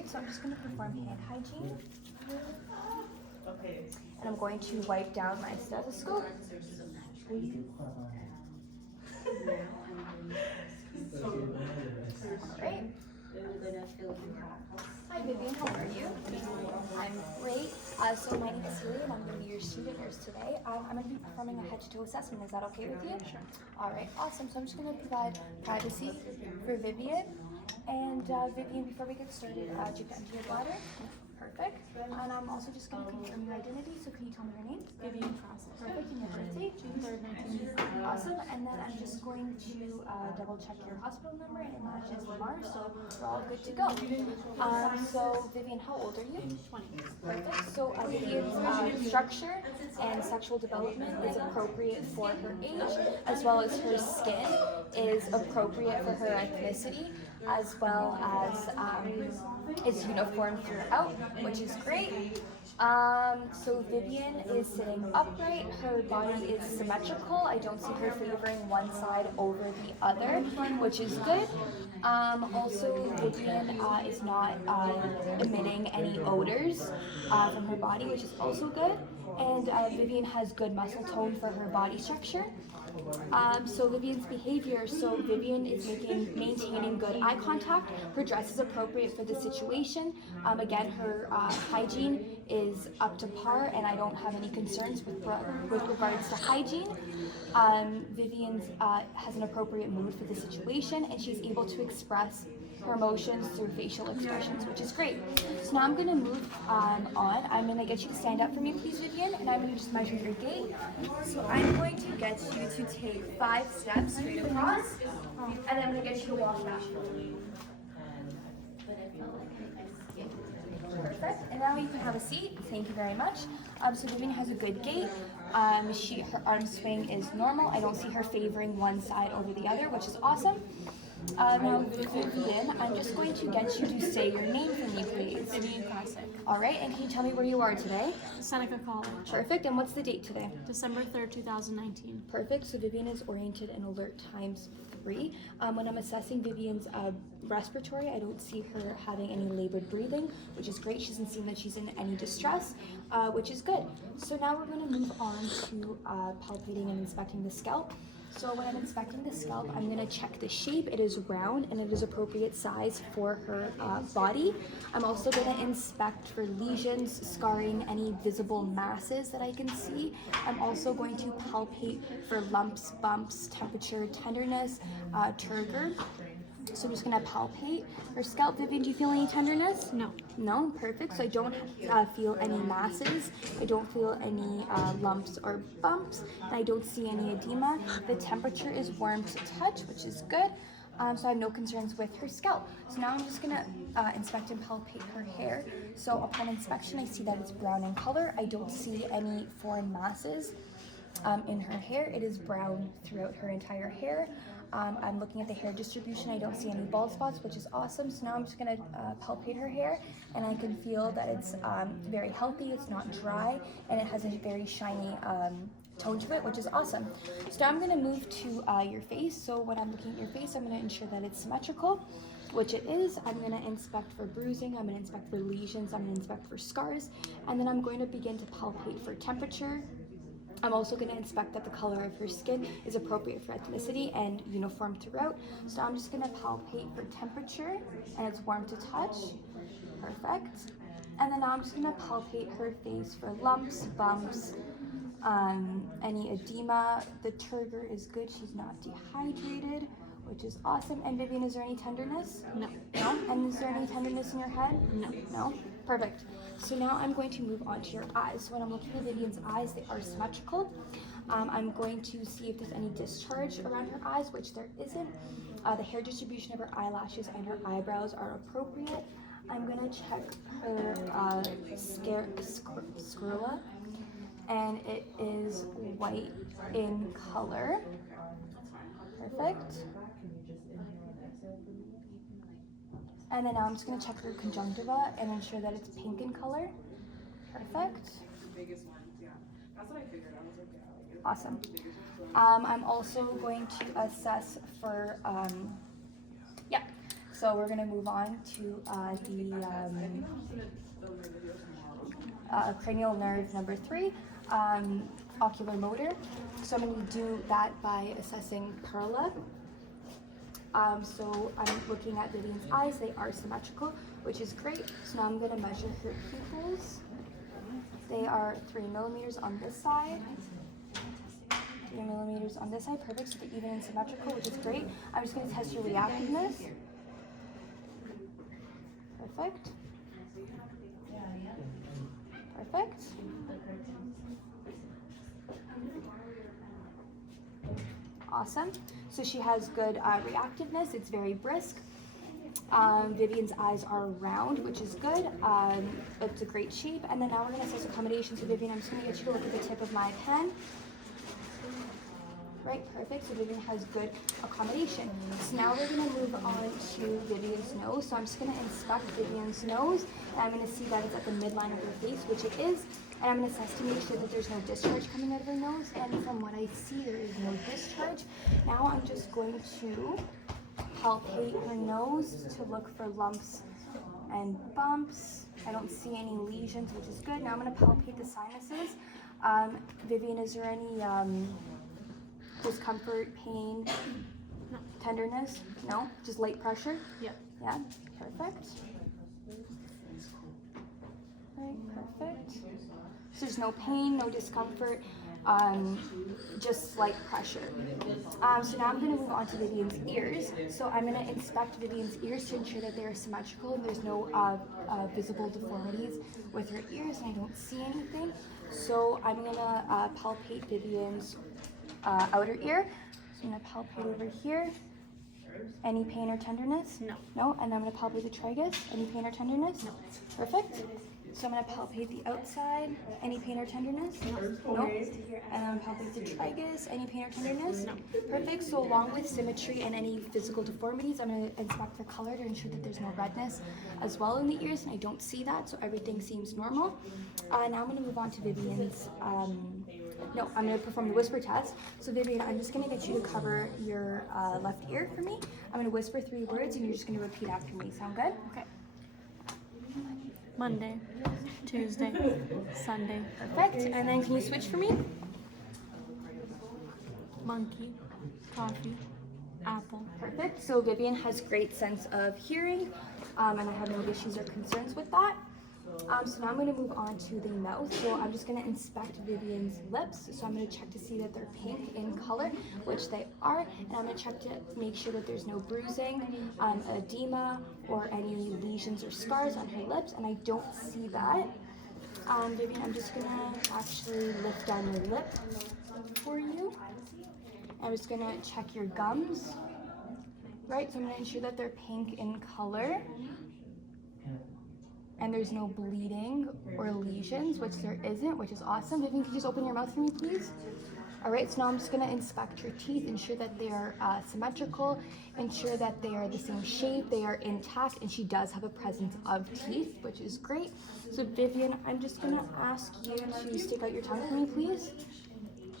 Alright, so I'm just going to perform hand hygiene. And I'm going to wipe down my stethoscope. Alright. Hi Vivian, how are you? I'm great. So my name is Celia and I'm going to be your student nurse today. I'm going to be performing a head to toe assessment. Is that okay with you? Sure. Alright, awesome. So I'm just going to provide privacy for Vivian. And Vivian, before we get started, do you have to empty your bladder? Perfect. And I'm also just going to confirm your identity. So can you tell me your name? Vivian Thoracic. Perfect. And your birthday? June 3rd, 1980. Awesome. And then I'm just going to double check your hospital number and it matches the MAR, so we're all good to go. So Vivian, how old are you? 20. Perfect. So Vivian's structure and sexual development is appropriate for her age, as well as her skin is appropriate for her ethnicity, as well as is uniform throughout, which is great. So Vivian is sitting upright, her body is symmetrical. I don't see her favoring one side over the other, which is good. Also, Vivian is not emitting any odors from her body, which is also good. And Vivian has good muscle tone for her body structure. So Vivian's behavior, so Vivian is maintaining good eye contact. Her dress is appropriate for the situation. Again, her hygiene is up to par, and I don't have any concerns with regards to hygiene. Vivian has an appropriate mood for the situation, and she's able to express her emotions through facial expressions, which is great. So now I'm going to move on. I'm going to get you to stand up for me, please, Vivian, and I'm going to just measure your gait. So I'm going to get you to take 5 steps straight across, and then I'm going to get you to walk back. Perfect. And now you can have a seat. Thank you very much. So Vivian has a good gait. Her arm swing is normal. I don't see her favoring one side over the other, which is awesome. Now, Vivian, I'm just going to get you to say your name for me, please. Vivian Thoracic. All right, and can you tell me where you are today? Seneca College. Perfect, and what's the date today? December 3rd, 2019. Perfect, so Vivian is oriented and alert times 3. When I'm assessing Vivian's respiratory, I don't see her having any labored breathing, which is great. She doesn't seem that she's in any distress, which is good. So now we're going to move on to palpating and inspecting the scalp. So when I'm inspecting the scalp, I'm going to check the shape. It is round and it is appropriate size for her body. I'm also going to inspect for lesions, scarring, any visible masses that I can see. I'm also going to palpate for lumps, bumps, temperature, tenderness, turgor. So I'm just going to palpate her scalp. Vivian, do you feel any tenderness? No. No? Perfect. So I don't feel any masses. I don't feel any lumps or bumps. And I don't see any edema. The temperature is warm to touch, which is good. So I have no concerns with her scalp. So now I'm just going to inspect and palpate her hair. So upon inspection, I see that it's brown in color. I don't see any foreign masses in her hair. It is brown throughout her entire hair. I'm looking at the hair distribution. I don't see any bald spots, which is awesome. So now I'm just going to palpate her hair, and I can feel that it's very healthy, it's not dry, and it has a very shiny tone to it, which is awesome. So now I'm going to move to your face. So when I'm looking at your face, I'm going to ensure that it's symmetrical, which it is. I'm going to inspect for bruising, I'm going to inspect for lesions, I'm going to inspect for scars, and then I'm going to begin to palpate for temperature. I'm also going to inspect that the color of her skin is appropriate for ethnicity and uniform throughout. So I'm just going to palpate for temperature, and it's warm to touch. Perfect. And then now I'm just going to palpate her face for lumps, bumps, any edema. The turgor is good. She's not dehydrated, which is awesome. And Vivian, is there any tenderness? No. No? And is there any tenderness in your head? No. No? Perfect. So now I'm going to move on to your eyes. So when I'm looking at Vivian's eyes, they are symmetrical. I'm going to see if there's any discharge around her eyes, which there isn't. The hair distribution of her eyelashes and her eyebrows are appropriate. I'm going to check her sclera, and it is white in color. Perfect. And then now I'm just going to check her conjunctiva and ensure that it's pink in color. Perfect. Awesome. I'm also going to assess for, So we're gonna move on to the cranial nerve number 3, ocular motor. So I'm gonna do that by assessing Perla. So I'm looking at Vivian's eyes. They are symmetrical, which is great. So now I'm gonna measure her pupils. They are 3 millimeters on this side, 3 millimeters on this side. Perfect. So they're even and symmetrical, which is great. I'm just gonna test her reactiveness. Perfect. Perfect. Awesome. So she has good reactiveness. It's very brisk. Vivian's eyes are round, which is good. It's a great shape. And then now we're going to assess accommodation. So Vivian, I'm just going to get you to look at the tip of my pen. Right, perfect. So Vivian has good accommodation. So now we're going to move on to Vivian's nose. So I'm just going to inspect Vivian's nose. And I'm going to see that it's at the midline of her face, which it is. And I'm going to assess to make sure that there's no discharge coming out of her nose. And from what I see, there is no discharge. Now I'm just going to palpate her nose to look for lumps and bumps. I don't see any lesions, which is good. Now I'm going to palpate the sinuses. Vivian, is there any discomfort, pain, No. tenderness? No? Just light pressure? Yep. Yeah, perfect. Right, perfect. So there's no pain, no discomfort, just slight pressure. So now I'm going to move on to Vivian's ears. So I'm going to inspect Vivian's ears to ensure that they are symmetrical and there's no visible deformities with her ears, and I don't see anything. So I'm going to palpate Vivian's outer ear. So I'm going to palpate over here. Any pain or tenderness? No. No? And I'm going to palpate the tragus. Any pain or tenderness? No. Perfect. So I'm going to palpate the outside. Any pain or tenderness? No. No. And I'm going to palpate the tragus. Any pain or tenderness? No. Perfect. So along with symmetry and any physical deformities, I'm going to inspect the color to ensure that there's no redness as well in the ears, and I don't see that, so everything seems normal. Now I'm going to move on to Vivian's, I'm going to perform the whisper test. So Vivian, I'm just going to get you to cover your left ear for me. I'm going to whisper 3 words, and you're just going to repeat after me. Sound good? Okay. Monday, Tuesday, Sunday. Perfect. And then can you switch for me? Monkey, coffee, apple. Perfect. So Vivian has great sense of hearing, and I have no issues or concerns with that. So now I'm going to move on to the mouth. So I'm just going to inspect Vivian's lips. So I'm going to check to see that they're pink in color, which they are. And I'm going to check to make sure that there's no bruising, edema, or any lesions or scars on her lips. And I don't see that. Vivian, I'm just going to actually lift down your lip for you. I'm just going to check your gums. Right, so I'm going to ensure that they're pink in color. And there's no bleeding or lesions, which there isn't, which is awesome. Vivian, can you just open your mouth for me, please? All right, so now I'm just gonna inspect your teeth, ensure that they are symmetrical, ensure that they are the same shape, they are intact, and she does have a presence of teeth, which is great. So Vivian, I'm just gonna ask you to stick out your tongue for me, please.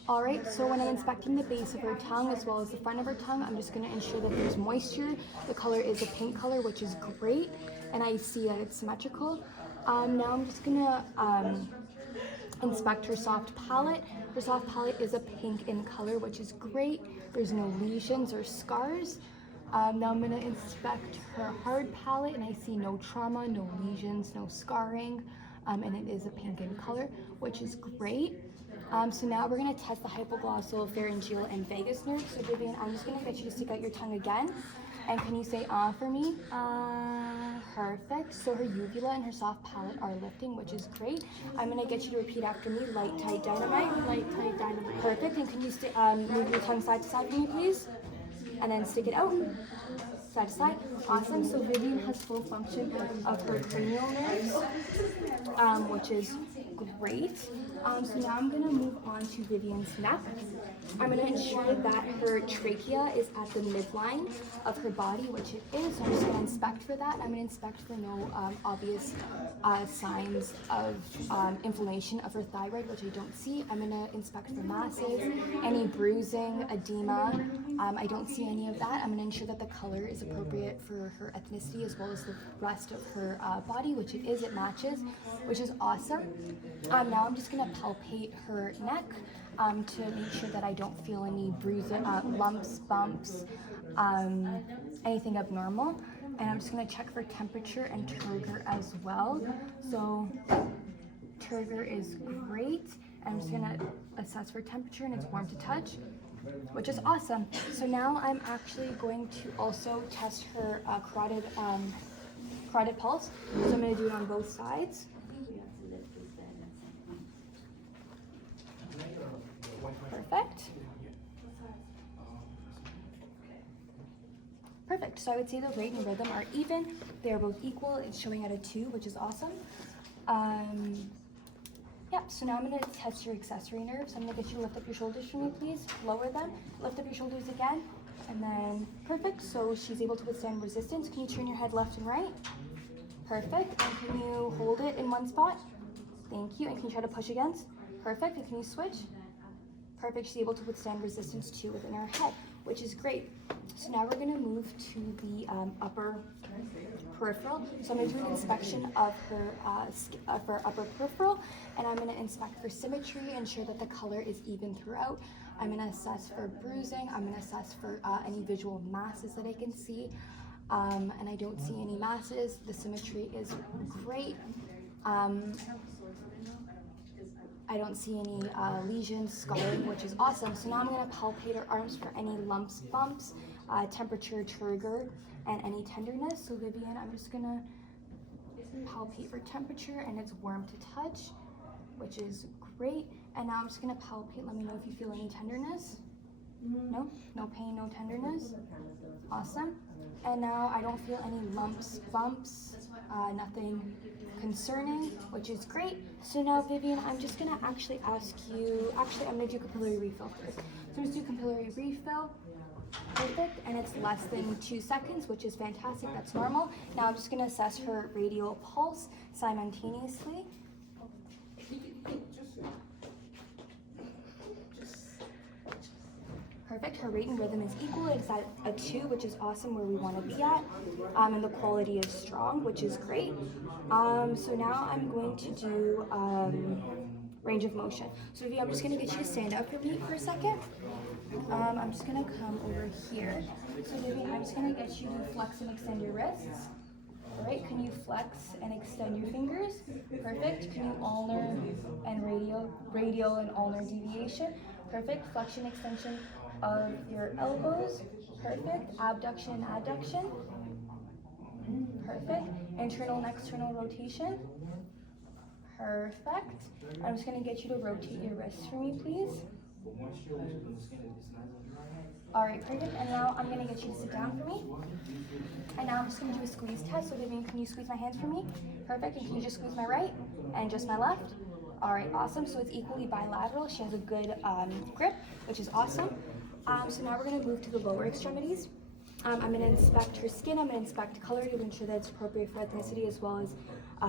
All right, so when I'm inspecting the base of her tongue as well as the front of her tongue, I'm just gonna ensure that there's moisture. The color is a pink color, which is great. And I see that it's symmetrical. Now I'm just gonna inspect her soft palate. Her soft palate is a pink in color, which is great. There's no lesions or scars. Now I'm gonna inspect her hard palate, and I see no trauma, no lesions, no scarring, and it is a pink in color, which is great. So now we're gonna test the hypoglossal, pharyngeal, and vagus nerves. So Vivian, I'm just gonna get you to stick out your tongue again. And can you say for me? Perfect. So her uvula and her soft palate are lifting, which is great. I'm gonna get you to repeat after me. Light, tight, dynamite. Light, tight, dynamite. Perfect. And can you move your tongue side to side for me, please? And then stick it out. Side to side. Awesome. So Vivian has full function of her cranial nerves, which is great. So now I'm gonna move on to Vivian's neck. I'm going to ensure that her trachea is at the midline of her body, which it is. So I'm just going to inspect for that. I'm going to inspect for no obvious signs of inflammation of her thyroid, which I don't see. I'm going to inspect for masses, any bruising, edema. I don't see any of that. I'm going to ensure that the color is appropriate for her ethnicity as well as the rest of her body, which it is. It matches, which is awesome. Now I'm just going to palpate her neck to make sure that I don't feel any bruising, lumps, bumps, anything abnormal. And I'm just going to check for temperature and turgor as well. So turgor is great. I'm just going to assess for temperature, and it's warm to touch, which is awesome. So now I'm actually going to also test her carotid pulse. So I'm going to do it on both sides. Perfect. Perfect. So I would say the rate and rhythm are even. They are both equal. It's showing at a 2, which is awesome. Yeah, so now I'm going to test your accessory nerves. I'm going to get you to lift up your shoulders for me, please. Lower them. Lift up your shoulders again. And then, perfect. So she's able to withstand resistance. Can you turn your head left and right? Perfect. And can you hold it in one spot? Thank you. And can you try to push against? Perfect. And can you switch? Perfect. She's able to withstand resistance too within her head, which is great. So now we're going to move to the upper peripheral. So I'm going to do an inspection of her upper peripheral, and I'm going to inspect for symmetry, ensure that the color is even throughout. I'm going to assess for bruising. I'm going to assess for any visual masses that I can see, and I don't see any masses. The symmetry is great. I don't see any lesions, scarring, which is awesome. So now I'm going to palpate her arms for any lumps, bumps, temperature, turgor, and any tenderness. So Vivian, I'm just going to palpate for temperature, and it's warm to touch, which is great. And now I'm just going to palpate. Let me know if you feel any tenderness. No? No pain, no tenderness? Awesome. And now I don't feel any lumps, bumps, nothing concerning, which is great. So now, Vivian, I'm just going to actually ask you, I'm going to do capillary refill first. So I'm going to do capillary refill. Perfect. And it's less than 2 seconds, which is fantastic. That's normal. Now I'm just going to assess her radial pulse simultaneously. Perfect. Her rate and rhythm is equal. It's at a 2, which is awesome, where we want to be at. And the quality is strong, which is great. So now I'm going to do range of motion. So Vivi, I'm just going to get you to stand up for me for a second. I'm just going to come over here. So Vivi, I'm just going to get you to flex and extend your wrists. All right, can you flex and extend your fingers? Perfect. Can you ulnar and radial and ulnar deviation? Perfect. Flexion, extension of your elbows. Perfect. Abduction and adduction. Perfect. Internal and external rotation. Perfect. I'm just going to get you to rotate your wrists for me, please. All right, perfect. And now I'm going to get you to sit down for me. And now I'm just going to do a squeeze test. So Vivian, can you squeeze my hands for me? Perfect. And can you just squeeze my right and just my left? All right, awesome. So it's equally bilateral. She has a good grip, which is awesome. So now we're going to move to the lower extremities. I'm going to inspect her skin. I'm going to inspect color to ensure that it's appropriate for ethnicity, as well as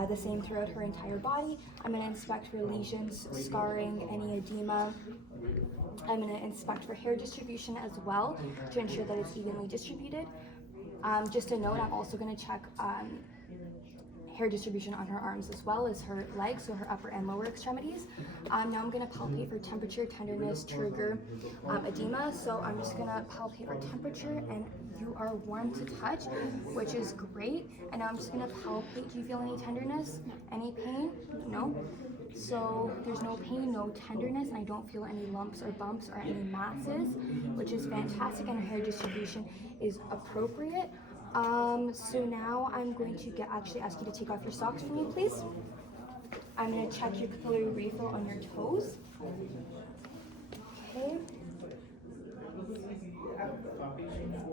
the same throughout her entire body. I'm going to inspect for lesions, scarring, any edema. I'm going to inspect for hair distribution as well to ensure that it's evenly distributed. Just a note, I'm also going to check hair distribution on her arms as well as her legs, so her upper and lower extremities. Now I'm going to palpate for temperature, tenderness, turgor, edema. So I'm just going to palpate for temperature, and you are warm to touch, which is great. And now I'm just going to palpate. Do you feel any tenderness? Any pain? No? So there's no pain, no tenderness, and I don't feel any lumps or bumps or any masses, which is fantastic, and her hair distribution is appropriate. So now I'm going to actually ask you to take off your socks for me, please. I'm going to check your capillary refill on your toes. Okay.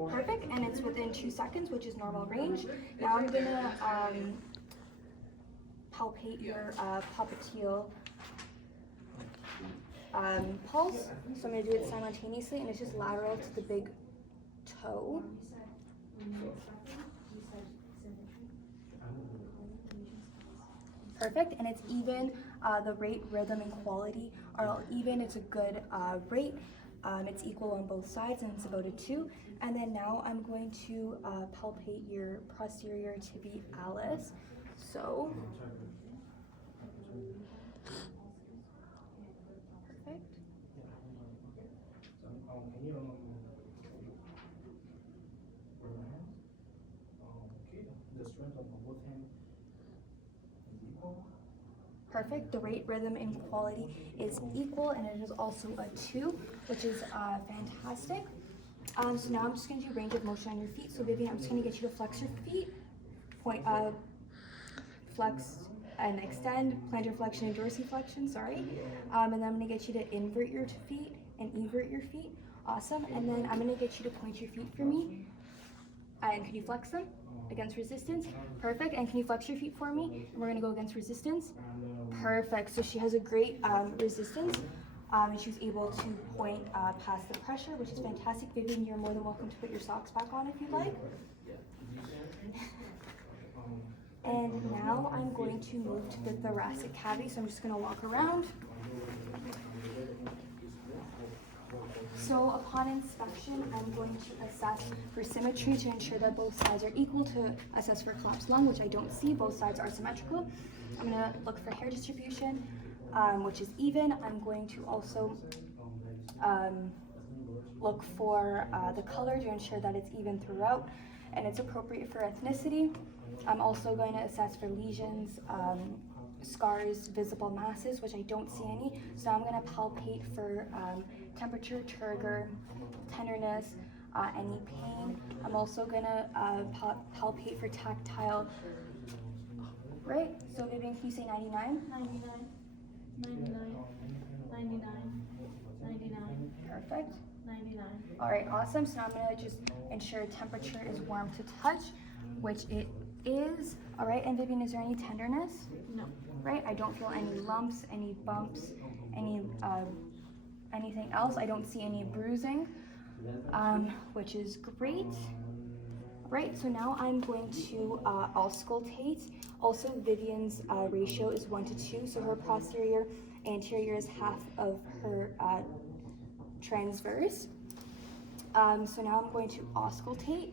Perfect, and it's within 2 seconds, which is normal range. Now I'm going to palpate your popliteal pulse. So I'm going to do it simultaneously, and it's just lateral to the big toe. Perfect, and it's even. The rate, rhythm, and quality are all even. It's a good rate. It's equal on both sides, and it's about a 2. And then now I'm going to palpate your posterior tibialis. So, perfect. Perfect. The rate, rhythm, and quality is equal, and it is also a 2, which is fantastic. So now I'm just going to do range of motion on your feet. So Vivian, I'm just going to get you to flex your feet, flex and extend, plantar flexion and dorsiflexion, sorry. And then I'm going to get you to invert your feet and evert your feet. Awesome. And then I'm going to get you to point your feet for me. And can you flex them against resistance? Perfect. And can you flex your feet for me? And we're going to go against resistance. Perfect. So she has a great resistance. And she was able to point past the pressure, which is fantastic. Vivian, you're more than welcome to put your socks back on if you'd like. And now I'm going to move to the thoracic cavity. So I'm just going to walk around. So upon inspection, I'm going to assess for symmetry to ensure that both sides are equal, to assess for collapsed lung, which I don't see. Both sides are symmetrical. I'm going to look for hair distribution, which is even. I'm going to also look for the color to ensure that it's even throughout and it's appropriate for ethnicity. I'm also going to assess for lesions, scars, visible masses, which I don't see any. So I'm going to palpate for temperature, turgor, tenderness, any pain. I'm also going to palpate for tactile. Right? So Vivian, can you say 99? 99, 99, 99, 99. Perfect. 99. All right, awesome. So now I'm going to just ensure temperature is warm to touch, which it is. All right, and Vivian, is there any tenderness? No. Right? I don't feel any lumps, any bumps, any anything else. I don't see any bruising, which is great. Right, so now I'm going to auscultate. Also, Vivian's ratio is 1 to 2, so her posterior anterior is half of her transverse. So now I'm going to auscultate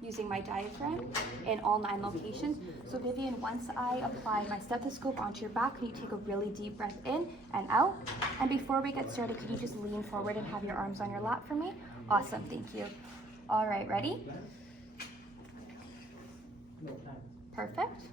using my diaphragm in all 9 locations. So Vivian, once I apply my stethoscope onto your back, can you take a really deep breath in and out? And before we get started, could you just lean forward and have your arms on your lap for me? Awesome, thank you. All right, ready? Perfect.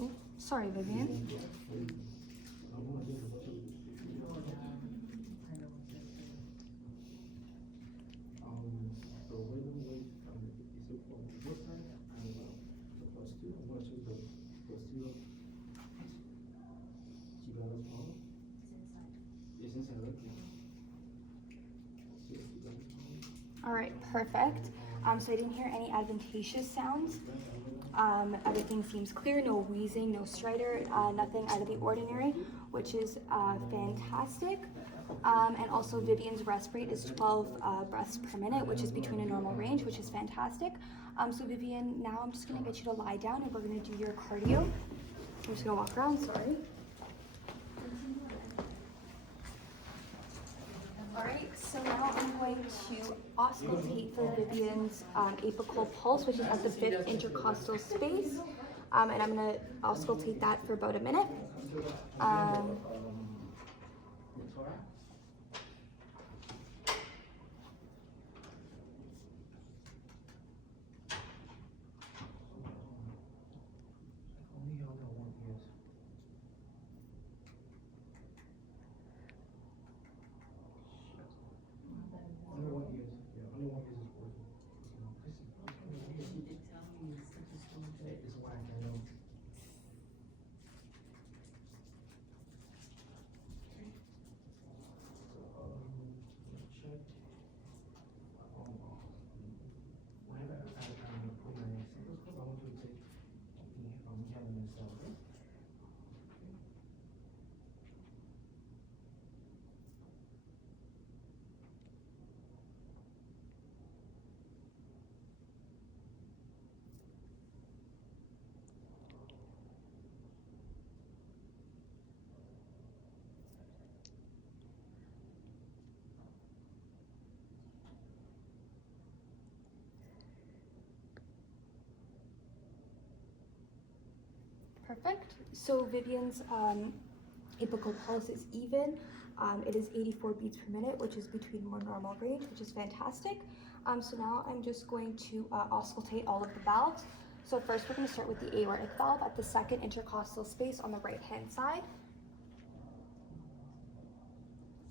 Oh, sorry, Vivian. All right, perfect. So I didn't hear any adventitious sounds. Everything seems clear, no wheezing, no stridor, nothing out of the ordinary, which is fantastic. And also Vivian's breath rate is 12 breaths per minute, which is between a normal range, which is fantastic. So Vivian, now I'm just gonna get you to lie down and we're gonna do your cardio. I'm just gonna walk around, sorry. Alright, so now I'm going to auscultate for Vivian's apical pulse, which is at the 5th intercostal space. And I'm going to auscultate that for about a minute. Perfect. So Vivian's apical pulse is even. It is 84 beats per minute, which is between more normal range, which is fantastic. So now I'm just going to auscultate all of the valves. So first we're going to start with the aortic valve at the second intercostal space on the right-hand side.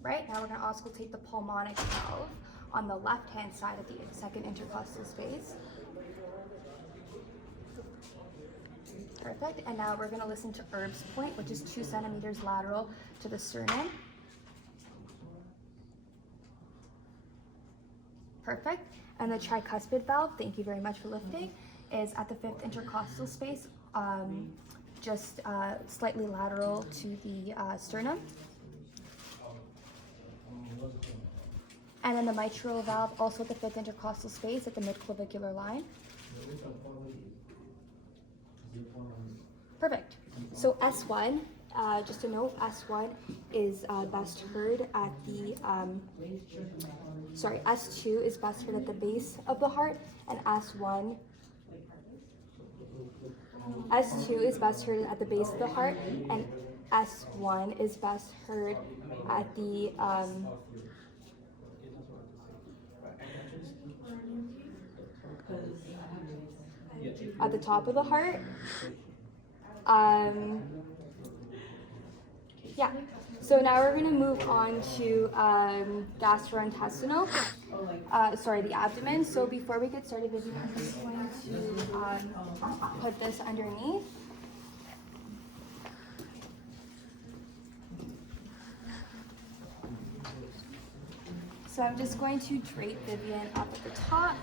Right, now we're going to auscultate the pulmonic valve on the left-hand side of the second intercostal space. Perfect, and now we're going to listen to Erb's point, which is 2 centimeters lateral to the sternum. Perfect, and the tricuspid valve, thank you very much for lifting, is at the 5th intercostal space, just slightly lateral to the sternum. And then the mitral valve, also at the 5th intercostal space at the midclavicular line. Perfect. So S1, just a note, S1 is best heard at the, S2 is best heard at the base of the heart, and S2 is best heard at the base of the heart, and S1 is best heard at the, at the top of the heart. Yeah, so now we're going to move on to gastrointestinal, the abdomen. So before we get started, Vivian, I'm just going to put this underneath. So I'm just going to drape Vivian up at the top.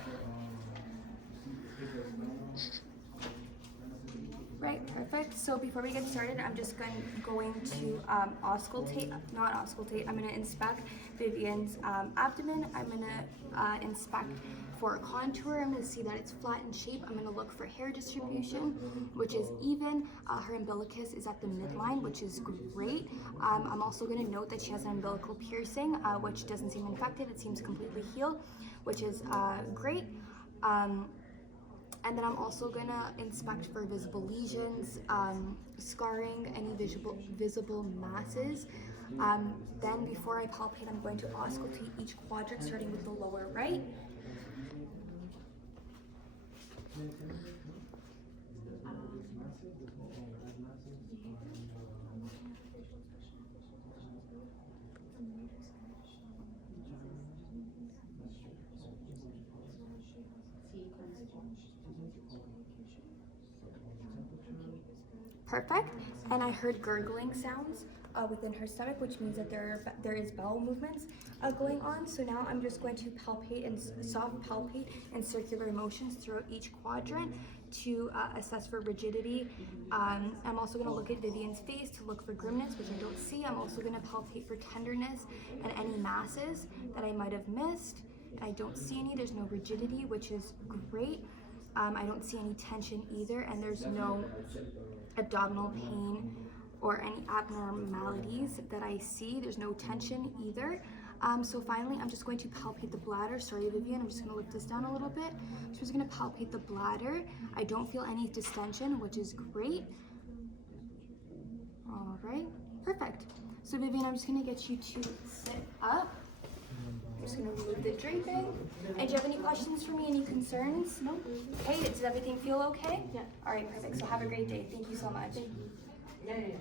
Right, perfect. So before we get started, I'm just going to I'm going to inspect Vivian's abdomen. I'm going to inspect for a contour. I'm going to see that it's flat in shape. I'm going to look for hair distribution, which is even. Her umbilicus is at the midline, which is great. I'm also going to note that she has an umbilical piercing, which doesn't seem infected. It seems completely healed, which is great. And then I'm also going to inspect for visible lesions, scarring, any visible masses. Then before I palpate, I'm going to auscultate each quadrant, starting with the lower right. Perfect. And I heard gurgling sounds within her stomach, which means that there is bowel movements going on. So now I'm just going to palpate and soft palpate and circular motions throughout each quadrant to assess for rigidity. I'm also going to look at Vivian's face to look for grimness, which I don't see. I'm also going to palpate for tenderness and any masses that I might have missed. I don't see any. There's no rigidity, which is great. I don't see any tension either, and there's no abdominal pain or any abnormalities that I see. There's no tension either. So finally, I'm just going to palpate the bladder. Sorry, Vivian, I'm just going to lift this down a little bit. So I'm just going to palpate the bladder. I don't feel any distension, which is great. All right, perfect. So Vivian, I'm just going to get you to sit up. I'm just going to remove the draping. And do you have any questions for me? Any concerns? No. Okay, does everything feel okay? Yeah. All right, perfect. So have a great day. Thank you so much. Thank you.